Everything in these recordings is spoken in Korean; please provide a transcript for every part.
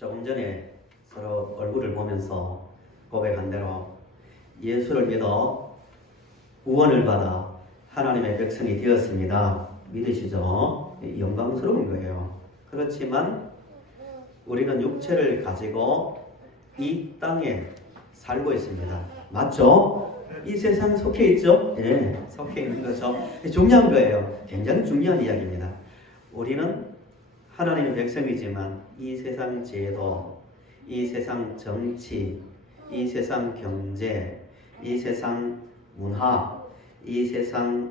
조금 전에 서로 얼굴을 보면서 고백한 대로 예수를 믿어 구원을 받아 하나님의 백성이 되었습니다. 믿으시죠? 영광스러운 거예요. 그렇지만 우리는 육체를 가지고 이 땅에 살고 있습니다. 맞죠? 이 세상 속해 있죠? 예, 속해 있는 거죠. 중요한 거예요. 굉장히 중요한 이야기입니다. 우리는 하나님의 백성이지만 이 세상 제도, 이 세상 정치, 이 세상 경제, 이 세상 문화, 이 세상이라는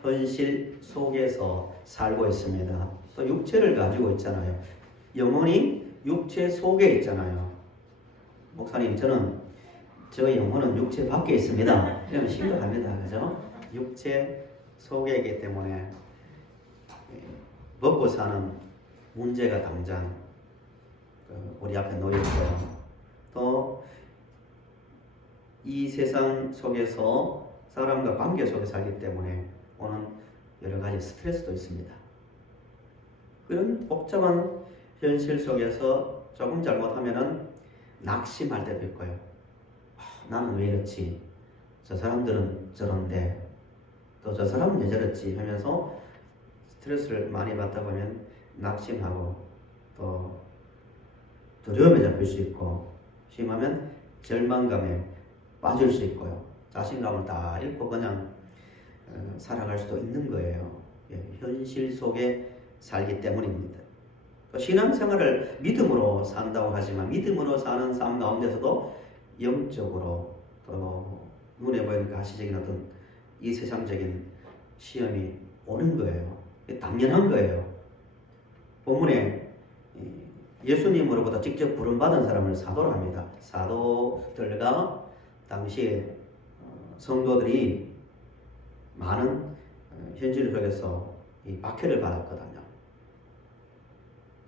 현실 속에서 살고 있습니다. 또 육체를 가지고 있잖아요. 영혼이 육체 속에 있잖아요. 목사님, 저는 저 영혼은 육체 밖에 있습니다. 이러면 심각합니다. 그죠? 육체 속에 있기 때문에 먹고 사는 문제가 당장 우리 앞에 놓여 있고요. 또 이 세상 속에서 사람과 관계 속에 살기 때문에 오는 여러 가지 스트레스도 있습니다. 그런 복잡한 현실 속에서 조금 잘못하면은 낙심할 때도 있고요. 나는 왜 이렇지? 저 사람들은 저런데 또 저 사람은 왜 저렇지? 하면서 스트레스를 많이 받다 보면 낙심하고 또 두려움에 잡힐 수 있고 심하면 절망감에 빠질 수 있고요. 자신감을 다 잃고 그냥 살아갈 수도 있는 거예요. 현실 속에 살기 때문입니다. 신앙생활을 믿음으로 산다고 하지만 믿음으로 사는 삶 가운데서도 영적으로 또 눈에 보이는 가시적인 어떤 이 세상적인 시험이 오는 거예요. 당연한 거예요. 본문에 예수님으로부터 직접 부름받은 사람을 사도로 합니다. 사도들과 당시에 성도들이 많은 현실 속에서 이 박해를 받았거든요.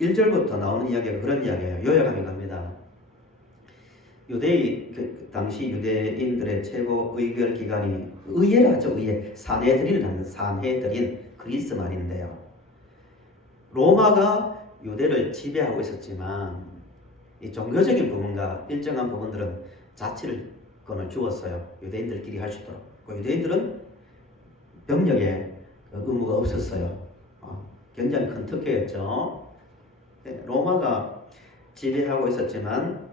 1절부터 나오는 이야기가 그런 이야기예요. 요약하며 갑니다. 당시 유대인들의 최고 의결 기관이 의회라죠. 의회. 산헤드린 그리스 말인데요. 로마가 유대를 지배하고 있었지만 이 종교적인 부분과 일정한 부분들은 자치권을 주었어요. 유대인들끼리 할 수 있도록. 유대인들은 병력에 의무가 없었어요. 굉장히 큰 특혜였죠. 로마가 지배하고 있었지만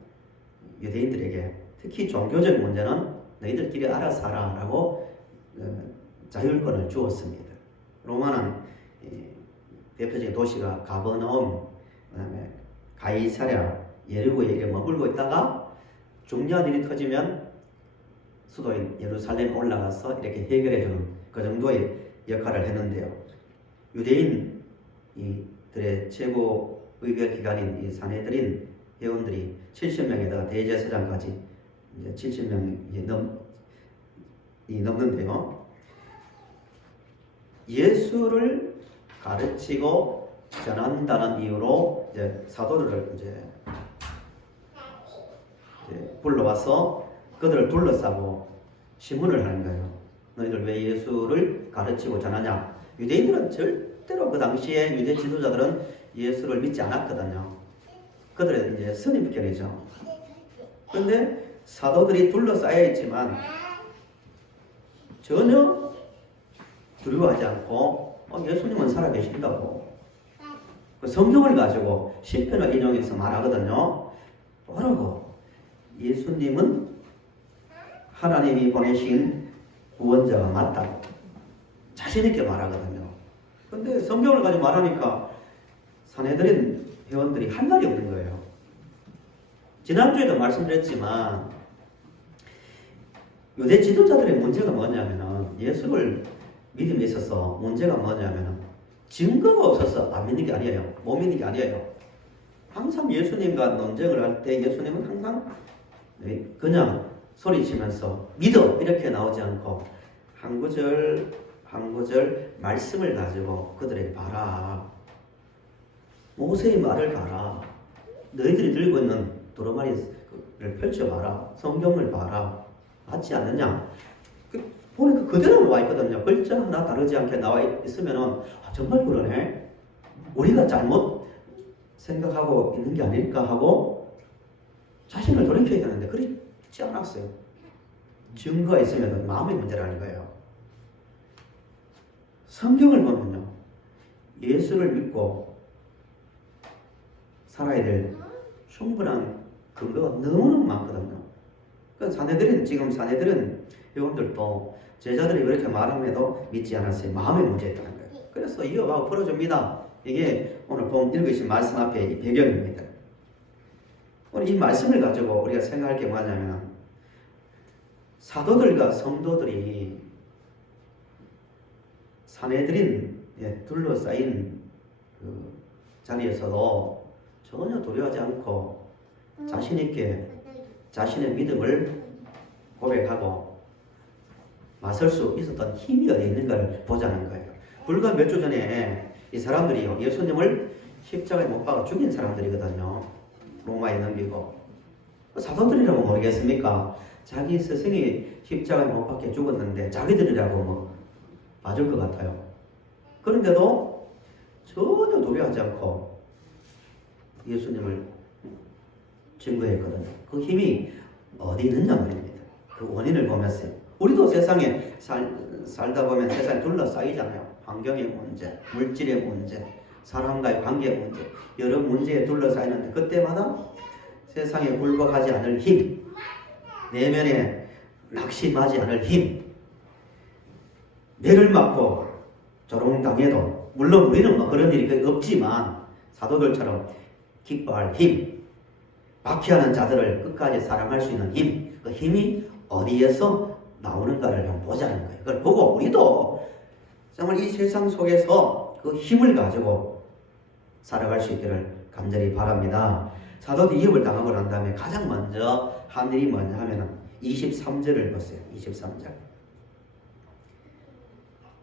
유대인들에게 특히 종교적 문제는 너희들끼리 알아서 하라 라고 자율권을 주었습니다. 로마는 대표적인 도시가 가버나움, 그다음에 가이사랴, 예리고에 이렇게 머물고 있다가 중요한 일이 터지면 수도인 예루살렘에 올라가서 이렇게 해결해주는 그 정도의 역할을 했는데요. 유대인들의 최고 의결 기관인 이 산헤드린 회원들이 70명에다가 대제사장까지 이제 70명이 넘는데요. 예수를 가르치고 전한다는 이유로 이제 사도들을 이제 불러와서 그들을 둘러싸고 신문을 하는 거예요. 너희들 왜 예수를 가르치고 전하냐? 유대인들은 절대로 그 당시에 유대 지도자들은 예수를 믿지 않았거든요. 그들은 이제 선입견이죠. 그런데 사도들이 둘러싸여 있지만 전혀 두려워하지 않고 예수님은 살아계신다고 그 성경을 가지고 시편을 인용해서 말하거든요. 뭐라고? 예수님은 하나님이 보내신 구원자가 맞다고 자신 있게 말하거든요. 그런데 성경을 가지고 말하니까 산헤드린 회원들이 할 말이 없는 거예요. 지난주에도 말씀드렸지만 유대 지도자들의 문제가 뭐냐면 예수를 믿음에 있어서 문제가 뭐냐면 증거가 없어서 안 믿는 게 아니에요. 못 믿는 게 아니에요. 항상 예수님과 논쟁을 할 때 예수님은 항상 그냥 소리치면서 믿어 이렇게 나오지 않고 한 구절 한 구절 말씀을 가지고 그들에게 봐라. 모세의 말을 봐라. 너희들이 들고 있는 두루마리를 펼쳐봐라. 성경을 봐라. 맞지 않느냐? 보니까 그대로 나와 있거든요. 글자 하나 다르지 않게 나와 있으면은 정말 그러네. 우리가 잘못 생각하고 있는 게 아닐까 하고 자신을 돌이켜야 되는데 그렇지 않았어요. 증거가 있으면 마음의 문제라는 거예요. 성경을 보면요, 예수를 믿고 살아야 될 충분한 근거가 너무너무 많거든요. 지금 사내들은 여러분들도 제자들이 그렇게 말함에도 믿지 않았어요. 마음의 문제였다는 거예요. 그래서 이어가고 풀어줍니다. 이게 오늘 읽으신 말씀 앞에 이 배경입니다. 오늘 이 말씀을 가지고 우리가 생각할 게 뭐냐면, 사도들과 성도들이 사내들인 둘러싸인 그 자리에서도 전혀 두려워하지 않고 자신 있게 자신의 믿음을 고백하고 맞설 수 있었던 힘이 어디 있는가를 보자는 거예요. 불과 몇 주 전에 이 사람들이요, 예수님을 십자가에 못 박아 죽인 사람들이거든요. 로마에 넘기고. 사도들이라고 모르겠습니까? 자기 스승이 십자가에 못 박혀 죽었는데 자기들이라고 뭐 봐줄 것 같아요. 그런데도 전혀 두려워하지 않고 예수님을 증거했거든요. 그 힘이 어디 있느냐 말입니다. 그 원인을 보면서 우리도 세상에 살다 보면 세상에 둘러싸이잖아요. 환경의 문제, 물질의 문제, 사람과의 관계의 문제, 여러 문제에 둘러싸이는데 그때마다 세상에 굴복하지 않을 힘, 내면에 낙심하지 않을 힘, 매를 맞고 조롱당해도 물론 우리는 뭐 그런 일이 없지만 사도들처럼 기뻐할 힘, 박해하는 자들을 끝까지 사랑할 수 있는 힘, 그 힘이 어디에서 나오는가를 한번 보자는 거예요. 그걸 보고 우리도 정말 이 세상 속에서 그 힘을 가지고 살아갈 수 있기를 간절히 바랍니다. 사도들이 위협을 당하고 난 다음에 가장 먼저 한 일이 뭐냐 하면은 23절을 보세요. 23절.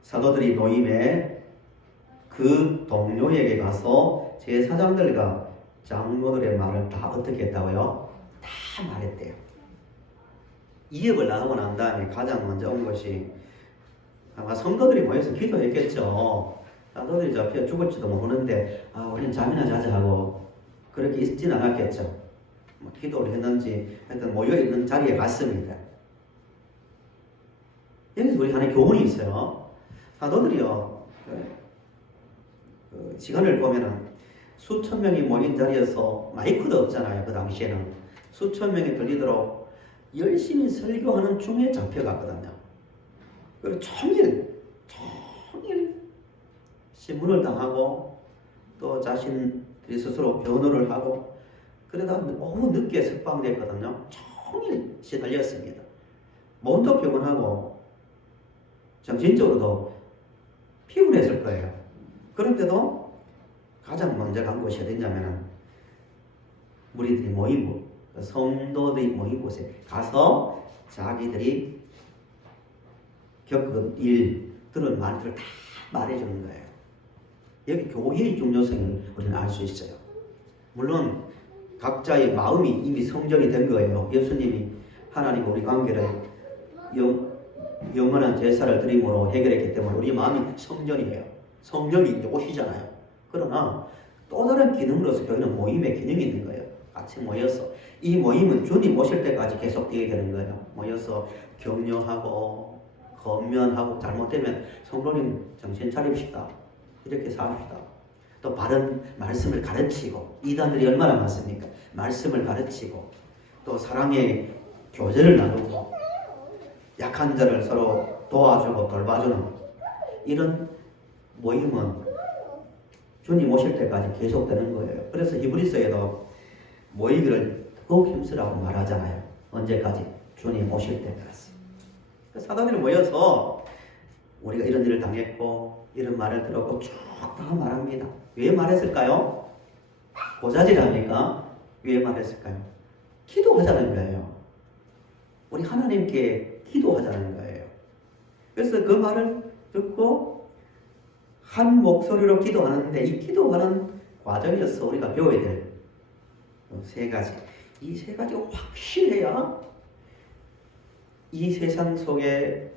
사도들이 노임에 그 동료에게 가서 제사장들과 장로들의 말을 다 어떻게 했다고요? 다 말했대요. 위협을 당하고 난 다음에 가장 먼저 온 것이 아마 성도들이 모여서 기도했겠죠. 사도들이 잡혀 죽을지도 모르는데 우리는 잠이나 자자 하고 그렇게 있지는 않았겠죠. 뭐 기도를 했는지 하여튼 모여있는 자리에 갔습니다. 여기서 우리 하나의 교훈이 있어요. 사도들이요, 그 시간을 보면은 수천 명이 모인 자리에서 마이크도 없잖아요. 그 당시에는 수천 명이 들리도록 열심히 설교하는 중에 잡혀갔거든요. 그리고 종일 신문을 당하고 또 자신들이 스스로 변호를 하고 그러다 오후 늦게 석방됐거든요. 종일 시달렸습니다. 몸도 피곤하고 정신적으로도 피곤했을 거예요. 그런데도 가장 먼저 간 곳이 어디냐면은 무리들이 모이고 성도들이 모인 곳에 가서 자기들이 겪은 일, 들은 말들을 다 말해주는 거예요. 여기 교회의 중요성을 우리는 알 수 있어요. 물론 각자의 마음이 이미 성전이 된 거예요. 예수님이 하나님 우리 관계를 영원한 제사를 드림으로 해결했기 때문에 우리 마음이 성전이에요. 성령이 이제 오시잖아요. 그러나 또 다른 기능으로서 교회는 모임의 기능이 있는 거예요. 같이 모여서 이 모임은 주님 오실 때까지 계속 되어야 되는 거예요. 모여서 격려하고 건면하고 잘못되면 성도님 정신 차립시다. 이렇게 삽시다. 또 바른 말씀을 가르치고 이단들이 얼마나 많습니까? 말씀을 가르치고 또 사랑의 교제를 나누고 약한 자를 서로 도와주고 돌봐주는 이런 모임은 주님 오실 때까지 계속되는 거예요. 그래서 히브리서에도 모이기를 더욱 힘쓰라고 말하잖아요. 언제까지? 주님 오실 때까지. 사도들이 모여서 우리가 이런 일을 당했고 이런 말을 들었고 쭉 다 말합니다. 왜 말했을까요? 고자질합니까? 왜 말했을까요? 기도하자는 거예요. 우리 하나님께 기도하자는 거예요. 그래서 그 말을 듣고 한 목소리로 기도하는데 이 기도하는 과정에서 우리가 배워야 될 세 가지. 이 세 가지가 확실해야 이 세상 속에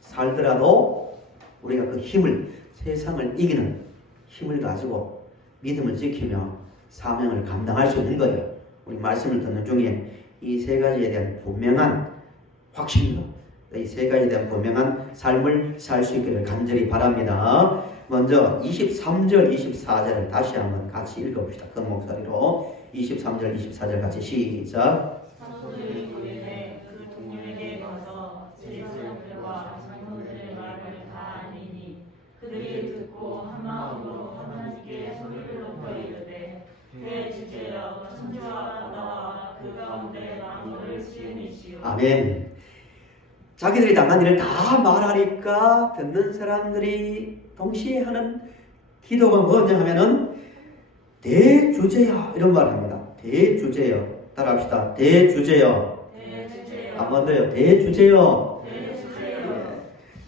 살더라도 우리가 그 힘을, 세상을 이기는 힘을 가지고 믿음을 지키며 사명을 감당할 수 있는 거예요. 우리 말씀을 듣는 중에 이 세 가지에 대한 분명한 확신과 이 세 가지에 대한 분명한 삶을 살 수 있기를 간절히 바랍니다. 먼저 23절, 24절을 다시 한번 같이 읽어봅시다. 큰 목소리로 23절, 24절 같이 시작. 사도들이 보내되 그 동료에게 가서 제자들과 장로들의 말을 다 알리니 그들이 듣고 한 마음으로 하나님께 소리를 높여 이르되 대주제여 천지와 바다와 그 가운데 만물을 지으시오. 아멘. 자기들이 당한 일을 다 말하니까 듣는 사람들이 동시에 하는 기도가 뭐냐 하면은 대주제여 이런 말을 합니다. 대주제여. 따라합시다. 대주제여. 대주제여. 한 번 더요. 대주제여. 대주제여.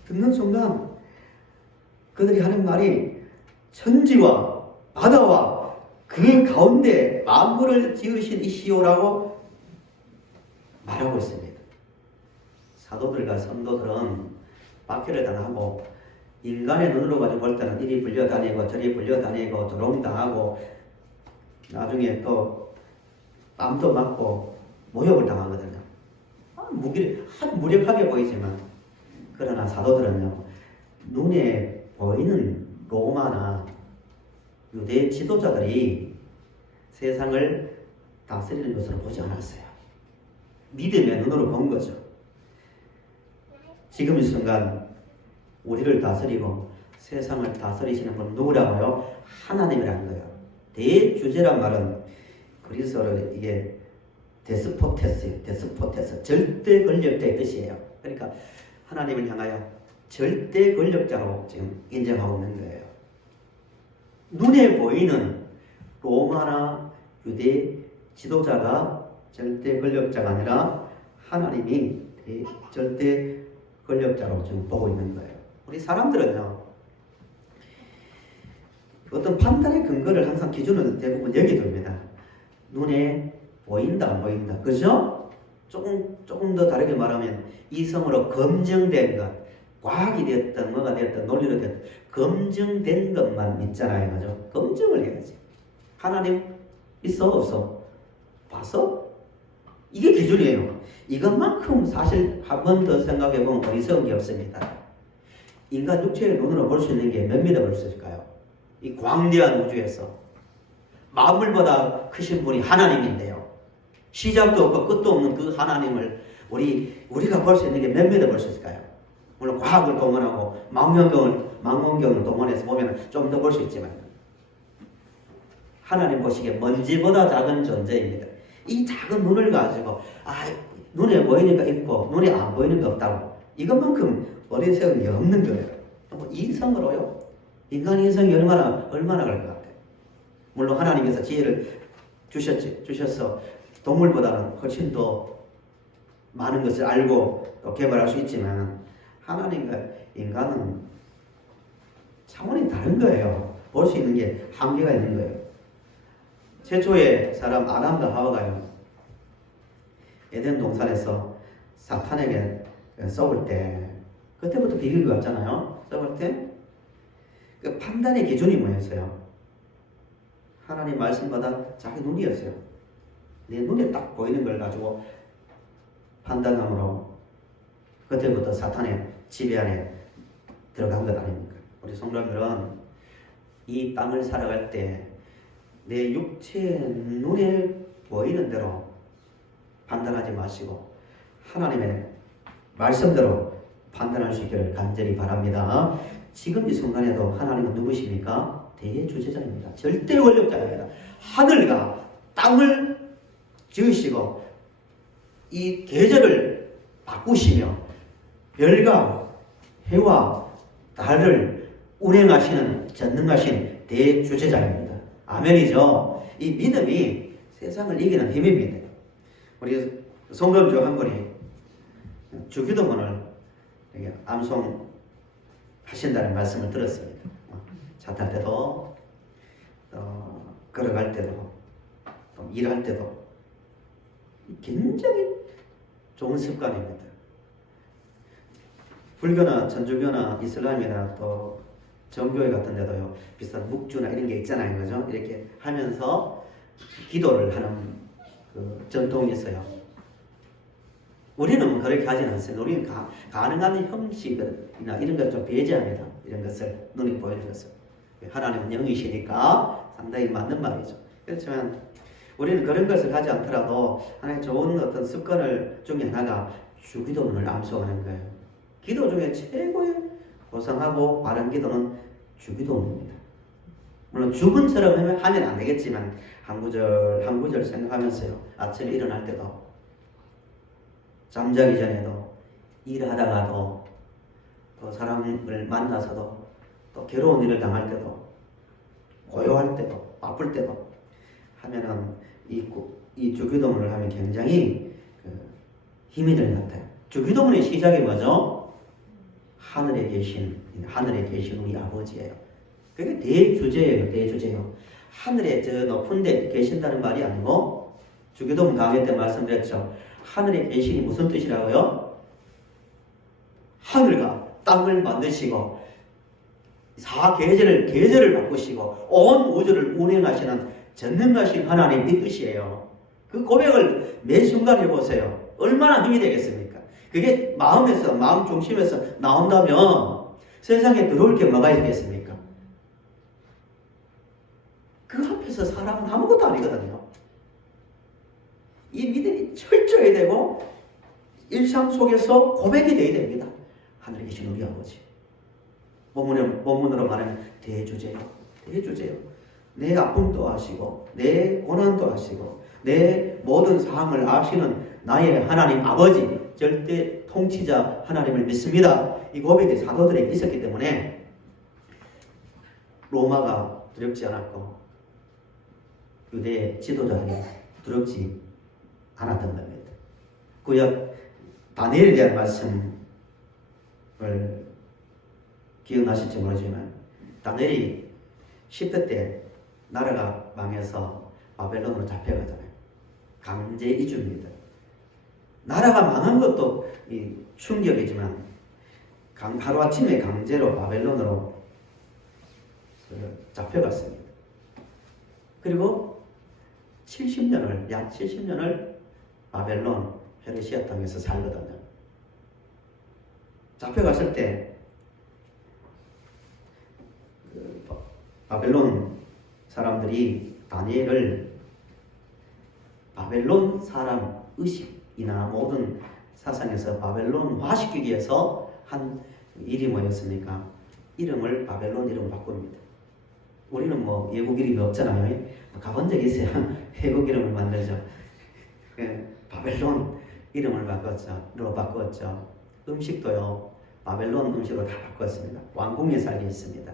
듣는 순간 그들이 하는 말이 천지와 바다와 그 가운데 만물을 지으신 이시오라고 말하고 있습니다. 사도들과 성도들은 박해를 당하고 인간의 눈으로 가지고 볼 때는 이리 불려다니고 저리 불려다니고 조롱당하고 나중에 또 뺨도 맞고 모욕을 당하거든요. 무력하게 보이지만 그러나 사도들은요 눈에 보이는 로마나 유대 지도자들이 세상을 다스리는 것으로 보지 않았어요. 믿음의 눈으로 본 거죠. 지금 이 순간 우리를 다스리고 세상을 다스리시는 분 누구라고요? 하나님이라는 거예요. 대주제란 말은 그리스어로 이게 데스포테스예요. 데스포테스. 절대 권력자의 뜻이에요. 그러니까 하나님을 향하여 절대 권력자로 지금 인정하고 있는 거예요. 눈에 보이는 로마나 유대 지도자가 절대 권력자가 아니라 하나님이 절대 권력자로 지금 보고 있는 거예요. 우리 사람들은요, 어떤 판단의 근거를 항상 기준을 대부분 여기 둡니다. 눈에 보인다, 안 보인다. 그죠? 조금 더 다르게 말하면 이성으로 검증된 것, 과학이 됐든 뭐가 됐든 논리로 됐든 검증된 것만 믿잖아요. 그죠? 검증을 해야지. 하나님 있어? 없어? 봤어? 이게 기준이에요. 이것만큼 사실 한 번 더 생각해보면 어리석은 게 없습니다. 인간 육체의 눈으로 볼 수 있는 게 몇 미터 볼 수 있을까요? 이 광대한 우주에서 만물보다 크신 분이 하나님인데요. 시작도 없고 끝도 없는 그 하나님을 우리가 볼 수 있는 게 몇 미터 볼 수 있을까요? 물론 과학을 동원하고 망원경을 동원해서 보면 좀 더 볼 수 있지만 하나님 보시기에 먼지보다 작은 존재입니다. 이 작은 눈을 가지고 눈에 보이니까 있고 눈에 안 보이는 게 없다고 이것만큼 어리석은 게 없는 거예요. 이성으로요. 인간 이성이 얼마나 갈 것 같아요. 물론 하나님께서 지혜를 주셔서 동물보다는 훨씬 더 많은 것을 알고 또 개발할 수 있지만 하나님과 인간은 차원이 다른 거예요. 볼 수 있는 게 한계가 있는 거예요. 최초의 사람 아담과 하와가요. 에덴 동산에서 사탄에게 썩을 때 그때부터 비밀이 왔잖아요. 썩을 때 그 판단의 기준이 뭐였어요? 하나님 말씀마다 자기 눈이었어요. 내 눈에 딱 보이는 걸 가지고 판단함으로 그때부터 사탄의 지배 안에 들어간 것 아닙니까? 우리 성도들은 이 땅을 살아갈 때 내 육체의 눈에 보이는 대로 판단하지 마시고 하나님의 말씀대로 판단할 수 있기를 간절히 바랍니다. 지금 이 순간에도 하나님은 누구십니까? 대주제자입니다. 절대 권력자입니다. 하늘과 땅을 지으시고 이 계절을 바꾸시며 별과 해와 달을 운행하시는 전능하신 대주제자입니다. 아멘이죠. 이 믿음이 세상을 이기는 힘입니다. 우리 성도 중 한 분이 주기도문을 암송하신다는 말씀을 들었습니다. 차 탈 때도 걸어갈 때도 또 일할 때도 굉장히 좋은 습관입니다. 불교나 천주교나 이슬람이나 또 정교회 같은 데도요 비슷한 묵주나 이런 게 있잖아요. 그죠? 이렇게 하면서 기도를 하는 그 전통이 있어요. 우리는 그렇게 하지는 않습니다. 우리는 가능한 형식이나 이런 것 좀 배제합니다. 이런 것을, 눈에 보이는 것을. 하나님은 영이시니까 상당히 맞는 말이죠. 그렇지만 우리는 그런 것을 하지 않더라도 하나의 좋은 어떤 습관을 중에 하나가 주기도문을 암송하는 거예요. 기도 중에 최고의 고상하고 바른 기도는 주기도문입니다. 물론 주문처럼 하면 안 되겠지만 한 구절 생각하면서요. 아침에 일어날 때도, 잠자기 전에도, 일하다가도, 또 사람을 만나서도, 또 괴로운 일을 당할 때도, 고요할 때도, 바쁠 때도 하면은 이 주기도문을 하면 굉장히 힘이 되는 것 같아요. 주기도문의 시작이 뭐죠? 하늘에 계신 우리 아버지예요. 그게 대주제예요. 하늘에 저 높은 데 계신다는 말이 아니고, 주기도문 강의 때 말씀드렸죠. 하늘에 계시니 무슨 뜻이라고요? 하늘과 땅을 만드시고 계절을 바꾸시고 온 우주를 운행하시는 전능하신 하나님 이 뜻이에요. 그 고백을 매 순간 해보세요. 얼마나 힘이 되겠습니까? 그게 마음 중심에서 나온다면 세상에 들어올 게 뭐가 있겠습니까? 그 앞에서 사람은 아무것도 아니거든요. 이 믿음이 철저해야 되고 일상 속에서 고백이 되어야 됩니다. 하늘에 계신 우리 아버지. 본문으로 말하면 대주제요. 내 아픔도 아시고 내 고난도 아시고 내 모든 상황을 아시는 나의 하나님 아버지, 절대 통치자 하나님을 믿습니다. 이 고백이 사도들에게 있었기 때문에 로마가 두렵지 않았고 유대 지도자들이 두렵지 않았던 겁니다. 구약 다니엘에 대한 말씀을 기억나실지 모르지만 다니엘이 10대 때 나라가 망해서 바벨론으로 잡혀가잖아요. 강제 이주입니다. 나라가 망한 것도 충격이지만 하루아침에 강제로 바벨론으로 잡혀갔습니다. 그리고 약 70년을 바벨론 페르시아 땅에서 살거든요. 잡혀갔을 때 바벨론 사람들이 다니엘을 바벨론 사람 의식이나 모든 사상에서 바벨론화시키기 위해서 한 일이 뭐였습니까? 이름을 바벨론 이름 바꿉니다. 우리는 뭐 외국 이름이 없잖아요. 가본 적 있어야 외국 이름을 만들죠. 바벨론 이름을 바꿨죠. 음식도요, 바벨론 음식으로 다 바꿨습니다. 왕궁에 살게 했습니다.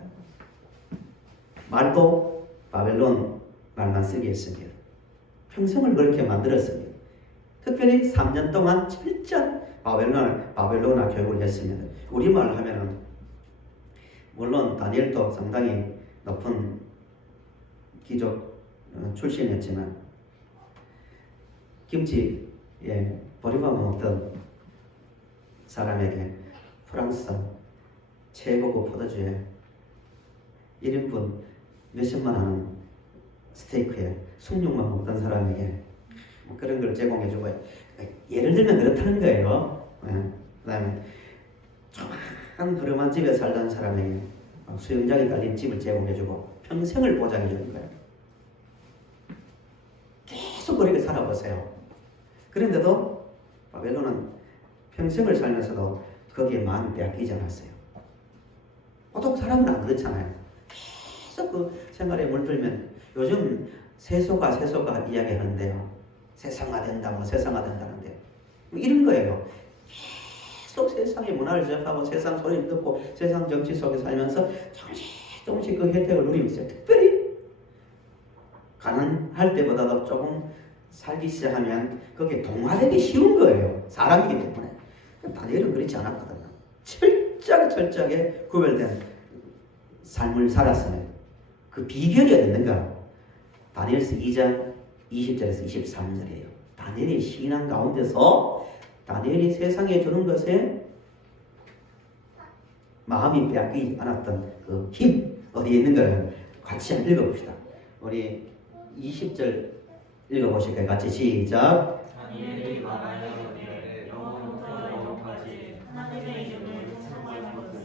말도 바벨론 말만 쓰게 했습니다. 평생을 그렇게 만들었습니다. 특별히 3년 동안 철저한 바벨로나 교육을 했습니다. 우리말 하면은 물론 다니엘도 상당히 높은 귀족 출신이었지만 김치에 버리밥 먹던 사람에게 프랑스 최고급 포도주에 1인분 몇십만 하는 스테이크에 숭늉만 먹던 사람에게 뭐 그런 걸 제공해주고, 예를 들면 그렇다는 거예요. 그 다음에 조그만 허름한 집에 살던 사람에게 수영장이 달린 집을 제공해주고 평생을 보장해주는 거예요. 계속 그렇게 살아보세요. 그런데도 바벨론은 평생을 살면서도 거기에 마음이 빼앗기지 않았어요. 보통 사람은 안 그렇잖아요. 계속 그 생활에 물들면, 요즘 세속화 이야기하는데요. 세상화된다는데 이런 거예요. 계속 세상의 문화를 접하고 세상 소리를 듣고 세상 정치 속에 살면서 조금씩 그 혜택을 누리고 있어요. 특별히 가난할 때보다도 조금 살기 시작하면 그게 동화되기 쉬운 거예요. 사람이기 때문에. 다니엘은 그렇지 않았거든요. 철저하게 구별된 삶을 살았으면 그 비결이 어딨는가? 다니엘서 2장 20절에서 23절이에요. 다니엘의 신앙 가운데서 다니엘이 세상에 주는 것에 마음이 빼앗기지 않았던 그 힘 어디에 있는가를 같이 한번 읽어봅시다. 우리 20절 읽어보실까요? 같이 시작. 다니엘이 말하였되 영원부터 영원까지 하나님의 이름을 찬양하는 것은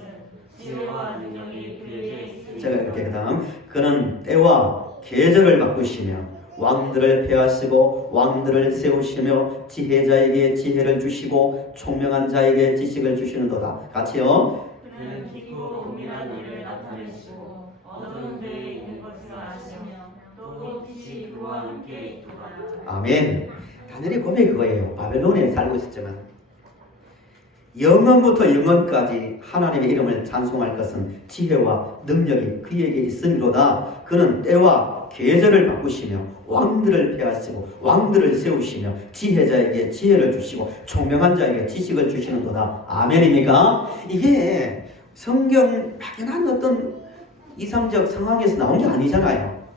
지혜와 능력이 그에게 있으리라. 제가 이렇게 그다음 그는 때와 계절을 바꾸시며 왕들을 폐하시고 왕들을 세우시며 지혜자에게 지혜를 주시고 총명한 자에게 지식을 주시는도다. 같이요. 그는 깊고 은밀한 일을 나타내시고 어두운 데에 있는 것을 아시며 또 빛이 그와 함께 있도다. 아멘. 다니엘의 고백이 그거예요. 바벨론에 살고 있었지만 영원부터 영원까지 하나님의 이름을 찬송할 것은 지혜와 능력이 그에게 있음이로다. 그는 때와 계절을 바꾸시며 왕들을 폐하시고 왕들을 세우시며 지혜자에게 지혜를 주시고 총명한 자에게 지식을 주시는도다. 아멘입니까? 이게 성경 막연한 어떤 이상적 상황에서 나온 게 아니잖아요.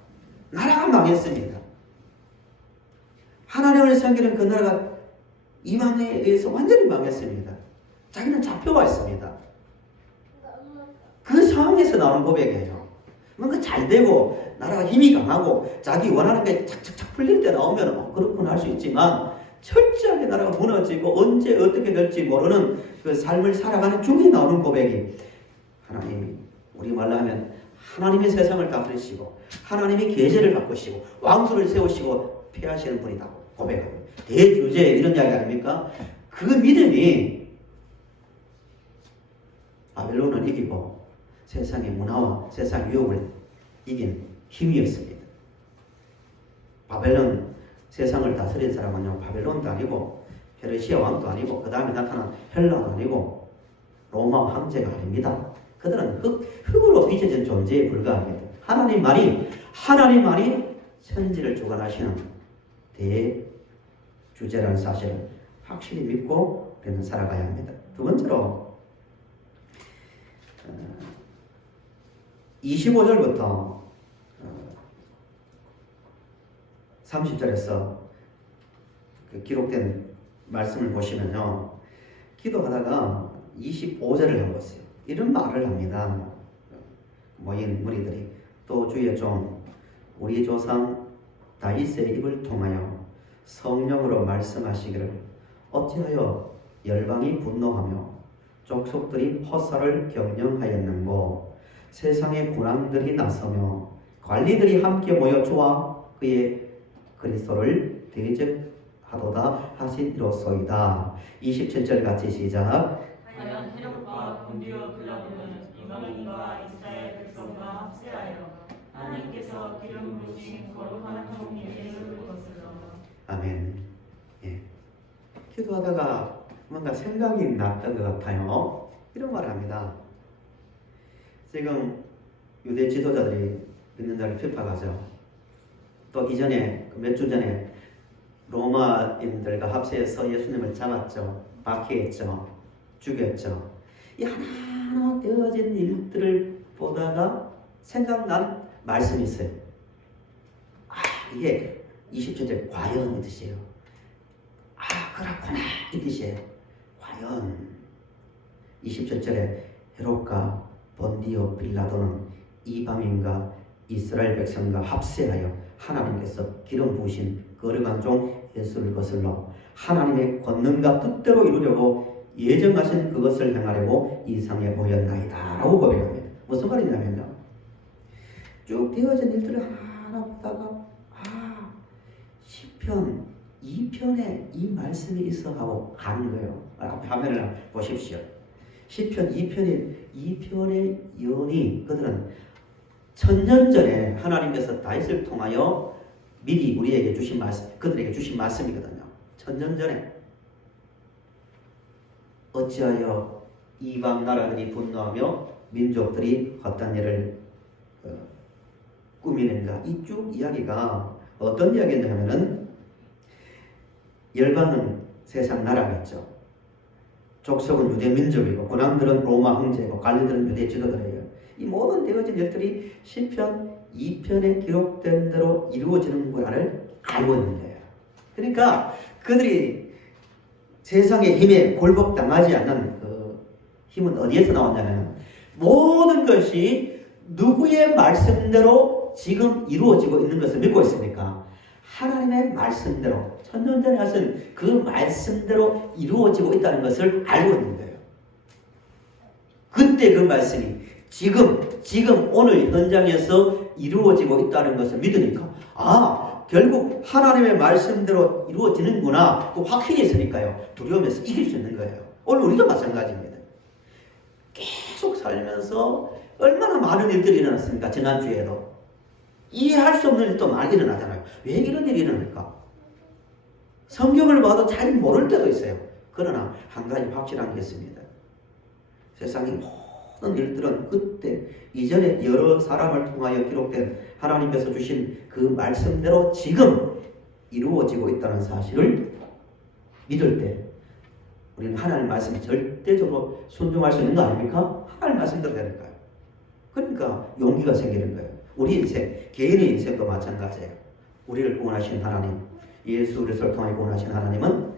나라가 망했습니다. 하나님을 섬기는 그 나라가 이방에 의해서 완전히 망했습니다. 자기는 잡혀와 있습니다. 그 상황에서 나오는 고백이에요. 뭔가 잘 되고 나라가 힘이 강하고 자기 원하는 게 착착착 풀릴 때 나오면 그렇구나 할 수 있지만 철저하게 나라가 무너지고 언제 어떻게 될지 모르는 그 삶을 살아가는 중에 나오는 고백이 하나님, 우리 말로 하면 하나님의 세상을 다스리시고 하나님이 계제를 바꾸시고 왕수를 세우시고 폐하시는 분이다 고백합니다. 대주제 이런 이야기 아닙니까? 그 믿음이 바벨론을 이기고 세상의 문화와 세상 유혹을 이긴 힘이었습니다. 바벨론 세상을 다스린 사람은요, 바벨론도 아니고 페르시아 왕도 아니고 그 다음에 나타난 헬라도 아니고 로마 황제가 아닙니다. 그들은 흙으로 빚어진 존재에 불과합니다. 하나님만이 천지를 주관하시는 대주제라는 사실을 확실히 믿고 우리는 살아가야 합니다. 두 번째로 25절부터 30절에서 기록된 말씀을 보시면요, 기도하다가 25절을 한 것이에요. 이런 말을 합니다. 모인 무리들이 또 주의 종 우리 조상 다윗의 입을 통하여 성령으로 말씀하시기를 어찌하여 열방이 분노하며 족속들이 허사를 경영하였는고 세상의 군왕들이 나서며 관리들이 함께 모여 주와 그의 그리스도를 대적하도다 하시리로소이다. 27절 같이 시작. 과연 헤롯과 본디오 빌라도는 이방인과 이스라엘 백성과 합세하여 하나님께서 기름 부으신 거룩한 종 예수를 것으로. 아멘. 예. 기도하다가 뭔가 생각이 났던 것 같아요. 이런 말을 합니다. 지금 유대 지도자들이 믿는 자를 비판하죠. 또 이전에 몇 주 전에 로마인들과 합세해서 예수님을 잡았죠. 박해했죠. 죽였죠. 이 하나하나 되어진 일들을 보다가 생각난 말씀이 있어요. 이게 27절 과연 이 뜻이에요. 그렇구나 이 뜻이에요. 과연 27절에 헤롯과 본디오 빌라도는 이방인과 이스라엘 백성과 합세하여 하나님께서 기름 부으신 거룩한 종 예수를 거슬러 하나님의 권능과 뜻대로 이루려고 예정하신 그것을 행하려고 이 세상에 모였나이다 라고 고백합니다. 무슨 말이냐면요, 쭉 되어진 일들을 하나 보다가 시편 2편에 이 말씀이 있어 하고 가는 거예요. 화면을 보십시오. 시편 2편의 예언이 그들은 천년 전에 하나님께서 다윗을 통하여 미리 우리에게 주신 말씀, 그들에게 주신 말씀이거든요. 천년 전에 어찌하여 이방 나라들이 분노하며 민족들이 헛된 일을 꾸미는가. 이 쭉 이야기가 어떤 이야기냐면은 열방은 세상 나라겠죠. 족속은 유대 민족이고 군왕들은 로마 황제고 관리들은 유대 지도자예요. 이 모든 되어진 일들이 시편 2편에 기록된 대로 이루어지는 거를 알고 있는 거예요. 그러니까 그들이 세상의 힘에 굴복당하지 않는 그 힘은 어디에서 나왔냐면 모든 것이 누구의 말씀대로 지금 이루어지고 있는 것을 믿고 있습니까? 하나님의 말씀대로 천년 전에 하신 그 말씀대로 이루어지고 있다는 것을 알고 있는 거예요. 그때 그 말씀이 지금 오늘 현장에서 이루어지고 있다는 것을 믿으니까 결국 하나님의 말씀대로 이루어지는구나 그 확신이 있으니까요. 두려움에서 이길 수 있는 거예요. 오늘 우리도 마찬가지입니다. 계속 살면서 얼마나 많은 일들이 일어났습니까? 지난주에도 이해할 수 없는 일도 많이 일어나잖아요. 왜 이런 일이 일어날까? 성경을 봐도 잘 모를 때도 있어요. 그러나 한 가지 확실한 게 있습니다. 세상의 모든 일들은 그때 이전에 여러 사람을 통하여 기록된 하나님께서 주신 그 말씀대로 지금 이루어지고 있다는 사실을 믿을 때 우리는 하나님 말씀에 절대적으로 순종할 수 있는 거 아닙니까? 하나님 말씀대로 되니까요. 그러니까 용기가 생기는 거예요. 우리 인생, 개인의 인생도 마찬가지예요. 우리를 구원하신 하나님, 예수 그리스도를 통해 구원하신 하나님은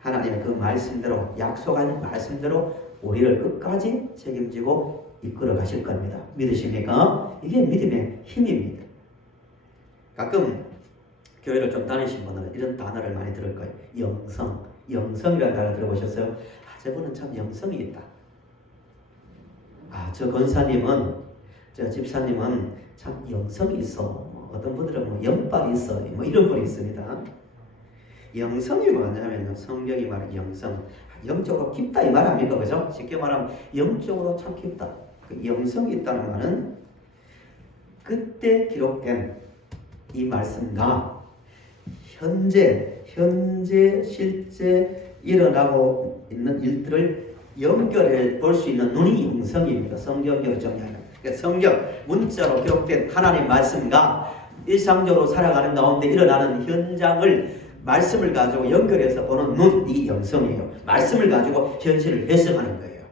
하나님의 그 말씀대로 약속한 말씀대로 우리를 끝까지 책임지고 이끌어 가실 겁니다. 믿으십니까? 이게 믿음의 힘입니다. 가끔 교회를 좀 다니신 분들은 이런 단어를 많이 들을 거예요. 영성이라는 단어 들어보셨어요? 저분은 참 영성이 있다. 저 권사님은, 저 집사님은 참 영성이 있어. 어떤 분들은 뭐 영빨이 있어. 뭐 이런 분이 있습니다. 영성이 뭐냐면 성경이 말하는 영성, 영적으로 깊다 이 말 아닙니까? 그죠? 쉽게 말하면 영적으로 참 깊다. 그 영성이 있다는 말은 그때 기록된 이 말씀과 현재 실제 일어나고 있는 일들을 연결해 볼 수 있는 눈이 영성입니다. 성경적으로 정리하면. 그러니까 성경 문자로 기록된 하나님 말씀과 일상적으로 살아가는 가운데 일어나는 현장을 말씀을 가지고 연결해서 보는 눈, 이 영성이에요. 말씀을 가지고 현실을 해석하는 거예요.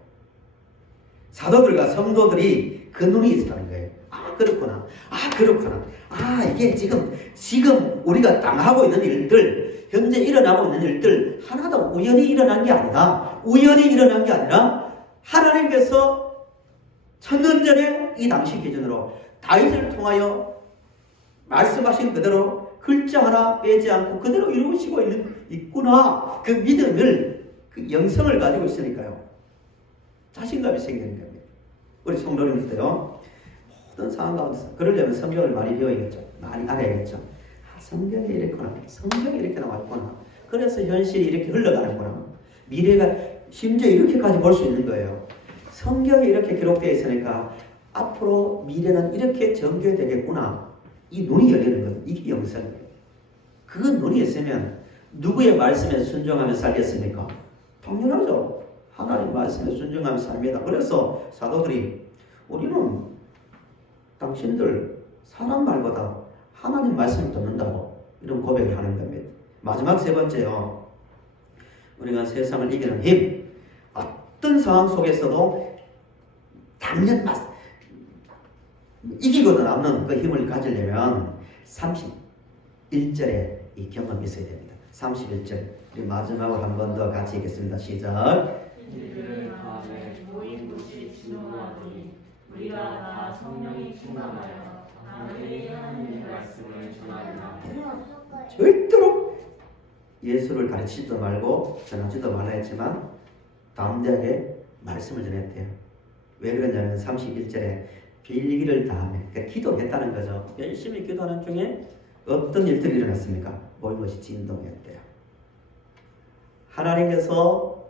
사도들과 성도들이 그 눈이 있었다는 거예요. 그렇구나. 이게 지금 우리가 당하고 있는 일들, 현재 일어나고 있는 일들 하나도 우연히 일어난 게 아니라 하나님께서 천년 전에 이 당시 기준으로 다윗을 통하여 말씀하신 그대로 글자 하나 빼지 않고 그대로 이루어지고 있구나. 그 믿음을, 그 영성을 가지고 있으니까요. 자신감이 생기는 겁니다. 우리 성도님들도요. 모든 상황 가운데서 그러려면 성경을 많이 배워야겠죠. 많이 알아야겠죠. 성경에 이랬구나. 성경이 이렇게 나왔구나. 그래서 현실이 이렇게 흘러가는구나. 미래가 심지어 이렇게까지 볼 수 있는 거예요. 성경이 이렇게 기록되어 있으니까 앞으로 미래는 이렇게 전개되겠구나. 이 눈이 열리는 거예요. 이게 영성이에요. 그 눈이 있으면 누구의 말씀에 순종하며 살겠습니까? 당연하죠. 하나님 말씀에 순종하며 삽니다. 그래서 사도들이 우리는 당신들 사람 말보다 하나님 말씀을 듣는다고 이런 고백을 하는 겁니다. 마지막 세 번째요. 우리가 세상을 이기는 힘. 어떤 상황 속에서도 당연 이기거든 남는 그 힘을 가지려면 31절에 이 경험이 있어야 됩니다. 31절. 우리 마지막으로 한 번 더 같이 읽겠습니다. 시작. 이들은 밤에 모인 곳이 진동하더니 우리가 다 성령이 충만하여 하늘의 하나님의 말씀을 전하리라. 절대로 예수를 가르치지도 말고 전하지도 말라 했지만 담대하게 말씀을 전했대요. 왜 그러냐면 31절에 빌기를 다하며 그러니까 기도했다는 거죠. 열심히 기도하는 중에 어떤 일들이 일어났습니까? 모인 것이 진동이었대요. 하나님께서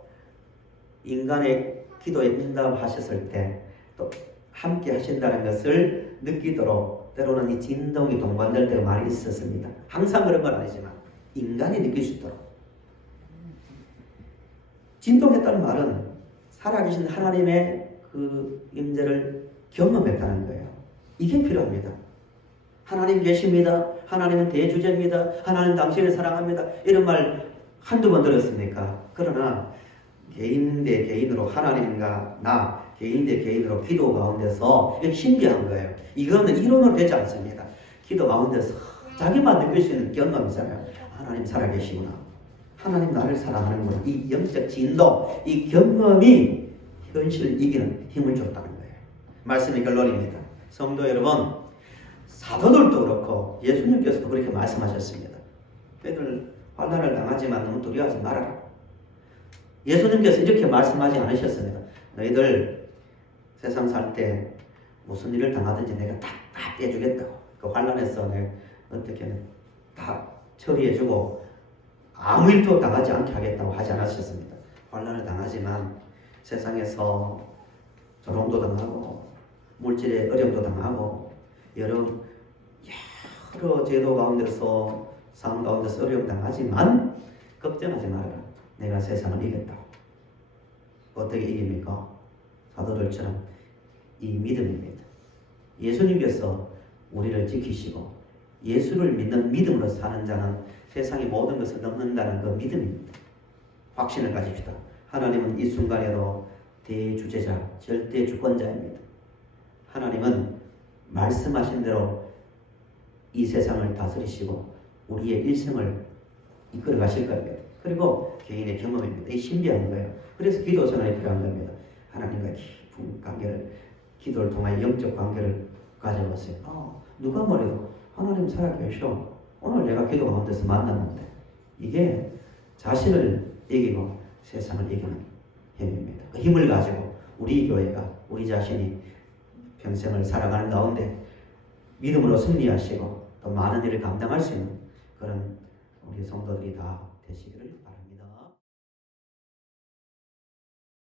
인간의 기도에 응답하셨을 때 또 함께 하신다는 것을 느끼도록 때로는 이 진동이 동반될 때가 많이 있었습니다. 항상 그런 건 아니지만 인간이 느낄 수 있도록. 진동했다는 말은 살아계신 하나님의 그 임재를 경험했다는 거예요. 이게 필요합니다. 하나님 계십니다. 하나님은 대주제입니다. 하나님 당신을 사랑합니다. 이런 말 한두 번 들었습니까? 그러나 개인 대 개인으로 하나님과 나 개인 대 개인으로 기도 가운데서 이게 신기한 거예요. 이거는 이론으로 되지 않습니다. 기도 가운데서 자기만 느낄 수 있는 경험이잖아요. 하나님 살아계시구나. 하나님 나를 사랑하는구나. 이 영적 진동, 이 경험이 현실을 이기는 힘을 줬다는 거예요. 말씀의 결론입니다. 성도 여러분, 사도들도 그렇고 예수님께서도 그렇게 말씀하셨습니다. 너희들 환난을 당하지만 너무 두려워하지 말아라. 예수님께서 이렇게 말씀하지 않으셨습니다. 너희들 세상 살 때 무슨 일을 당하든지 내가 다 빼주겠다고. 그 환난에서 내가 어떻게 다 처리해주고 아무 일도 당하지 않게 하겠다고 하지 않으셨습니다. 환난을 당하지만 세상에서 조롱도 당하고 물질의 어려움도 당하고 여러 제도 가운데서 상황 가운데서 어려움 당하지만 걱정하지 말아라. 내가 세상을 이겼다고. 어떻게 이깁니까? 사도들처럼 이 믿음입니다. 예수님께서 우리를 지키시고 예수를 믿는 믿음으로 사는 자는 세상의 모든 것을 넘는다는 그 믿음입니다. 확신을 가집시다. 하나님은 이 순간에도 대주제자, 절대 주권자입니다. 하나님은 말씀하신 대로 이 세상을 다스리시고 우리의 일생을 이끌어 가실 겁니다. 그리고 개인의 경험입니다. 이 신비한 거예요. 그래서 기도 생활이 필요한 겁니다. 하나님과 깊은 관계를, 기도를 통해 영적 관계를 가져왔어요. 누가 뭐래도 하나님 살아계셔. 오늘 내가 기도 가운데서 만났는데 이게 자신을 이기고 세상을 이기는 힘입니다. 그 힘을 가지고 우리 교회가 우리 자신이 평생을 살아가는 가운데 믿음으로 승리하시고 또 많은 일을 감당할 수 있는 그런 우리 성도들이 다 되시기를